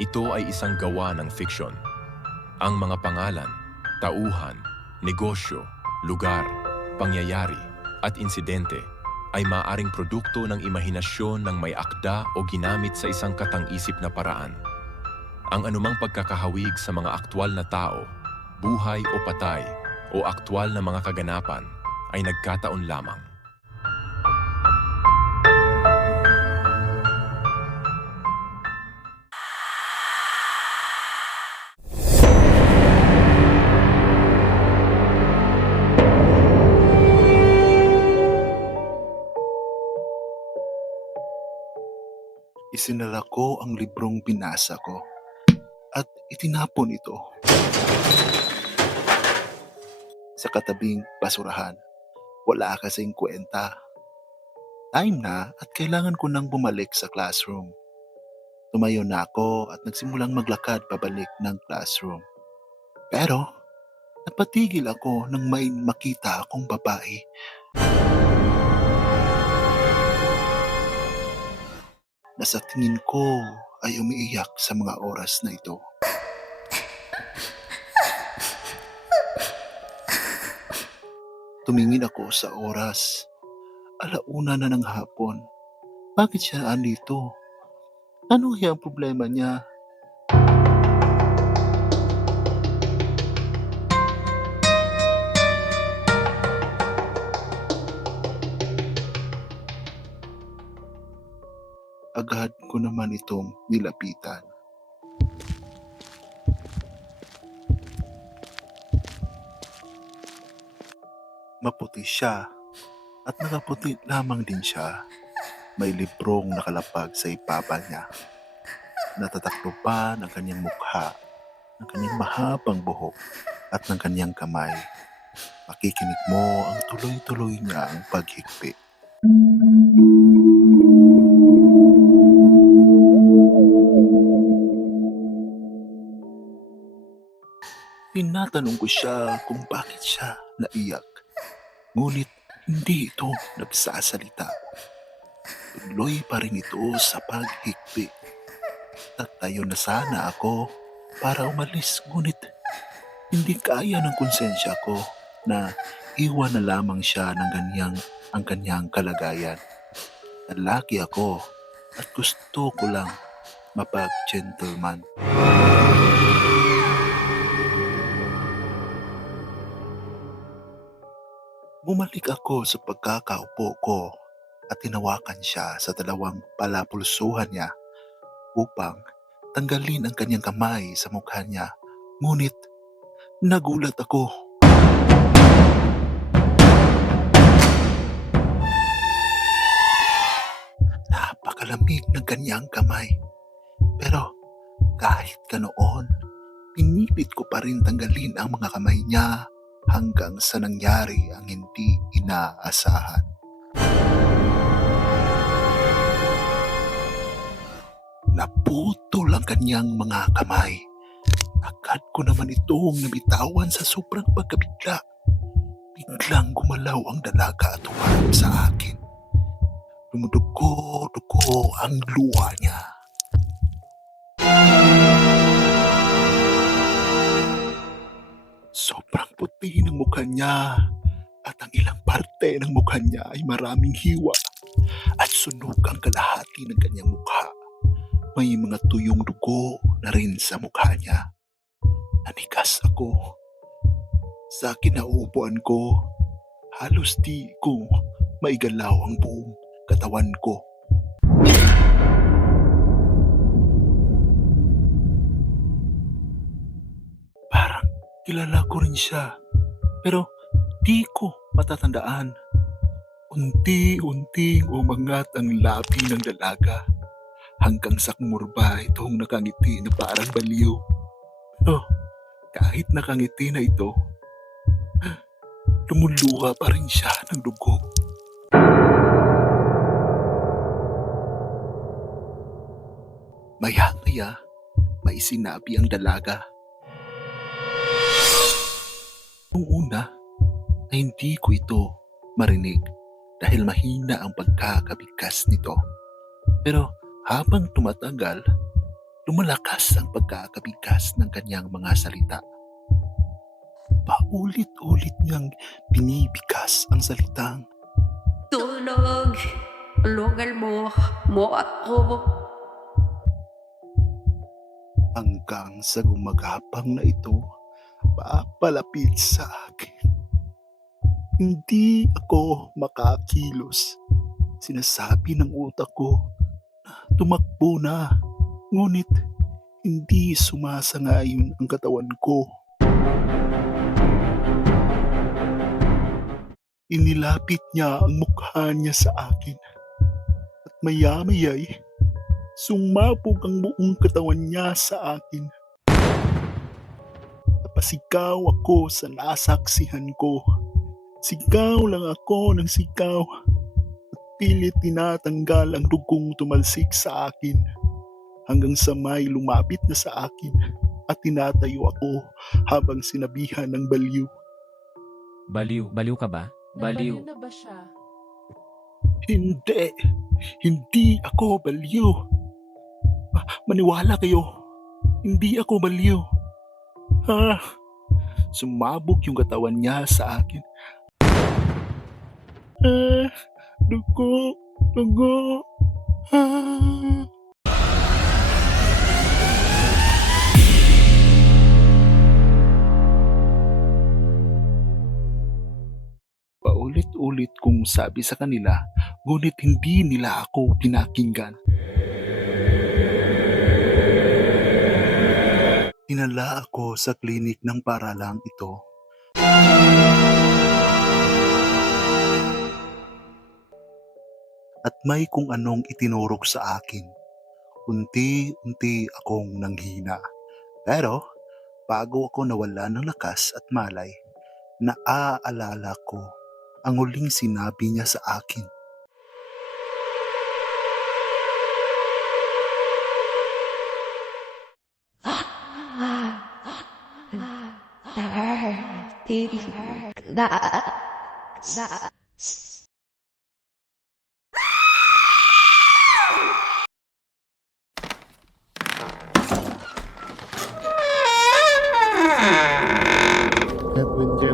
Ito ay isang gawa ng fiksyon. Ang mga pangalan, tauhan, negosyo, lugar, pangyayari, at insidente ay maaring produkto ng imahinasyon ng may akda o ginamit sa isang katang-isip na paraan. Ang anumang pagkakahawig sa mga aktwal na tao, buhay o patay, o aktwal na mga kaganapan ay nagkataon lamang. Isinara ko ang librong binasa ko at itinapon ito sa katabing basurahan. Wala kasing kwenta. Time na at kailangan ko nang bumalik sa classroom. Tumayo na ako at nagsimulang maglakad pabalik ng classroom. Pero napatigil ako nang may makita akong babae. Na sa tingin ko ay umiiyak sa mga oras na ito. Tumingin ako sa oras. Alauna na ng hapon. Bakit siya andito? Ano kaya ang problema niya? Agad ko naman itong nilapitan. Maputi siya at nakaputi lamang din siya. May librong nakalapag sa ipapa niya. Natataklo pa ng kanyang mukha, ng kanyang mahabang buhok at ng kanyang kamay. Makikinig mo ang tuloy-tuloy niyang paghigpit. Tinatanong ko siya kung bakit siya naiyak. Ngunit hindi ito nagsasalita. Tuloy pa rin ito sa paghigpit. Tatayo na sana ako para umalis, ngunit hindi kaya ng konsensya ko na iwan na lamang siya ng ang kanyang kalagayan. Lalaki ako at gusto ko lang mapag-gentleman. Bumalik ako sa pagkakaupo ko at tinawakan siya sa dalawang palapulsuhan niya upang tanggalin ang kanyang kamay sa mukha niya. Ngunit nagulat ako. Napakalamig ng kanyang kamay. Pero kahit ganoon, pinilit ko pa rin tanggalin ang mga kamay niya hanggang sa nangyari ang hindi inaasahan. Naputol ang kanyang mga kamay. Agad ko naman itong nabitawan sa sobrang pagkabigla. Biglang gumalaw ang dalaga at humarap sa akin. Dumudugo-dugo ang luha niya. Sobrang puti ng mukha niya at ang ilang parte ng mukha niya ay maraming hiwa at sunog ang kalahati ng kanyang mukha. May mga tuyong dugo na rin sa mukha niya. Nanigas ako. Sa kinauupuan ko, halos di ko maigalaw ang buong katawan ko. Parang kilala ko rin siya, pero di ko matatandaan. Unti-unting umangat ang labi ng dalaga hanggang sa kumurba itong nakangiti na parang baliw. Pero kahit nakangiti na ito, lumuluha pa rin siya ng dugo. Maya-maya, may sinabi ang dalaga. Noong una, ay hindi ko ito marinig dahil mahina ang pagkakabigkas nito. Pero habang tumatagal, lumalakas ang pagkakabigkas ng kanyang mga salita. Paulit-ulit niyang binibigas ang salitang Tulog! Tulungan mo ako. hanggang sa gumagapang na ito papalapit sa akin. Hindi ako makakilos. Sinasabi ng utak ko na tumakbo na, ngunit hindi sumasangayon ang katawan ko. Inilapit niya ang mukha niya sa akin at maya-maya'y sumabog ang buong katawan niya sa akin. Napasigaw ako sa nasaksihan ko. Sigaw lang ako ng sigaw at pilit tinatanggal ang dugong tumalsik sa akin hanggang sa may lumapit na sa akin at tinatayo ako habang sinabihan ng baliw. Baliw ka ba? Baliw. na ba siya? Hindi ako baliw. Maniwala kayo, hindi ako baliw. Sumabog yung katawan niya sa akin. Dugo. Paulit-ulit kong sabi sa kanila, ngunit hindi nila ako pinakinggan. Dinala ako sa klinik ng paralang ito. At may kung anong itinurok sa akin. Unti-unti akong nanghina. Pero bago ako nawala ng lakas at malay, naaalala ko ang huling sinabi niya sa akin. Napunta